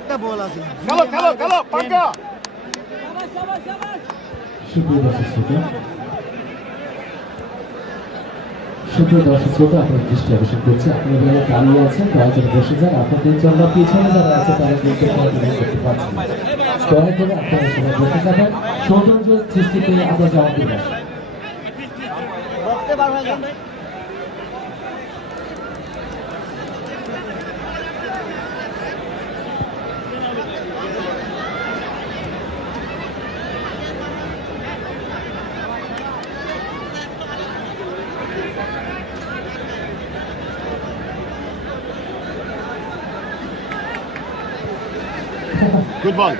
একটা বল আছে। সুপ্রিয় দর্শক শ্রোতা, আপনার দৃষ্টি আকর্ষণ করছে, আপনারা যারা দাঁড়িয়ে আছেন দয়া করে বসে যান। আপনাদের জন্য পিছনে যারা আছে তারা কিন্তু করতে পারছেন, দয়া করে আপনারা সবাই বসে যাবেন। সৌন্দর্য সৃষ্টিতে আমরা জবাব দেব। Good ball.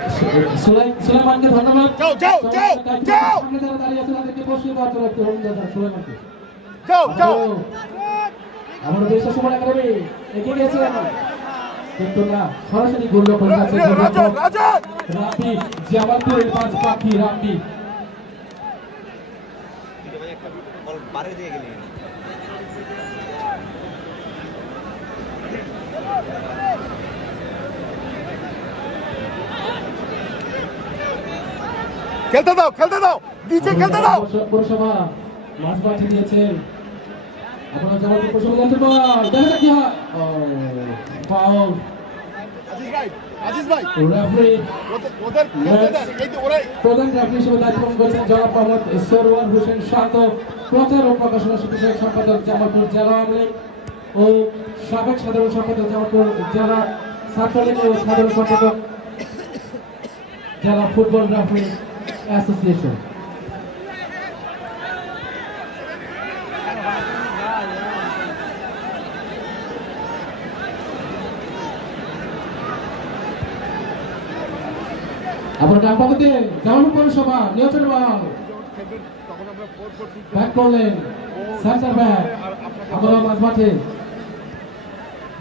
সুলাইমানকে ধন্যবাদ। যাও যাও যাও যাও। সামনে যারা দাঁড়িয়ে আছে তাদেরকে বসিয়ে দেওয়ার জন্য একটু অনুরোধ জানাই সুলাইমানকে। যাও যাও। আমাদের দেশের সময় একাডেমি এগিয়ে গেছে এখন, কিন্তু না সরাসরি গোল করে আছে রাব্বি জামালপুরের পাঁচ পাখি রাব্বি। বারে দিয়ে গেলি। খেলতে দাও নিচে খেলতে দাও। পৌরসভা মাছ পাঠিয়ে দিয়েছেন, আপনারা জামালপুর পৌরসভা জানতে পার দেখা কি হয়। ফাউল আজিজ ভাই রেফারি ওদের খেলতে দেন। এই যে ওরাই প্রধান রেফারি হিসেবে দায়িত্ব পালন করেছেন জনাব মোহাম্মদ সরওয়ার হোসেন শান্ত, প্রচার ও প্রকাশনা বিষয়ক সম্পাদক জামালপুর জেলা আওয়ামী লীগ ও সাবেক সাধারণ সম্পাদক জামালপুর জেলা ছাত্রলীগ ও সাধারণ সম্পাদক জেলা ফুটবল রেফারি অ্যাসোসিয়েশন। আপনার ডান পাশে জামালপুর পৌরসভা নিয়ন্ত্রণ বল ব্যাক করলেন সেন্টার ব্যাক, আবার মাঝ মাঠে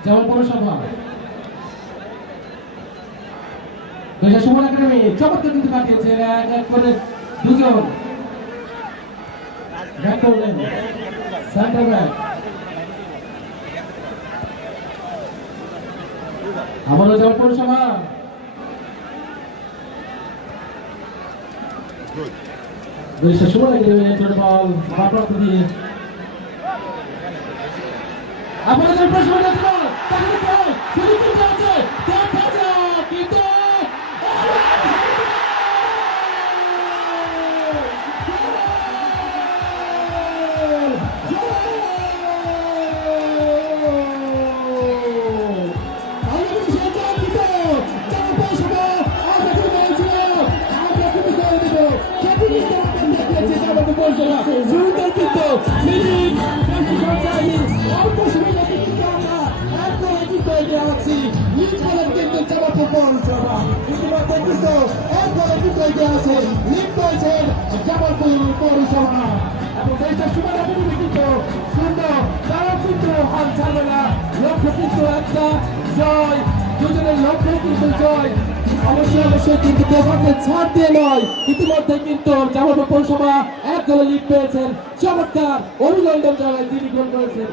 জামালপুর পৌরসভা দেশের সুমন একাডেমি চমৎকার কিন্তু কাটিয়েছে এক করে দুজন ব্যাক করলেন সেন্টার ব্যাক, আবারও জামালপুর পৌরসভা দেশের সুমন একাডেমি নিয়ন্ত্রণ বল বাপ্রাপ্ত দিয়ে আপনারা যে প্রশ্ন করছেন তাহলে বল শুরু করতে আছে দেখা যাক কিন্তু অবশ্যই কিন্তু ছাড় দিয়ে নয়, ইতিমধ্যে কিন্তু জামালপুর পৌরসভা এক গোলে লিড পেয়েছেন। চমৎকার অভিনন্দন জানাই যিনি গোল করেছেন।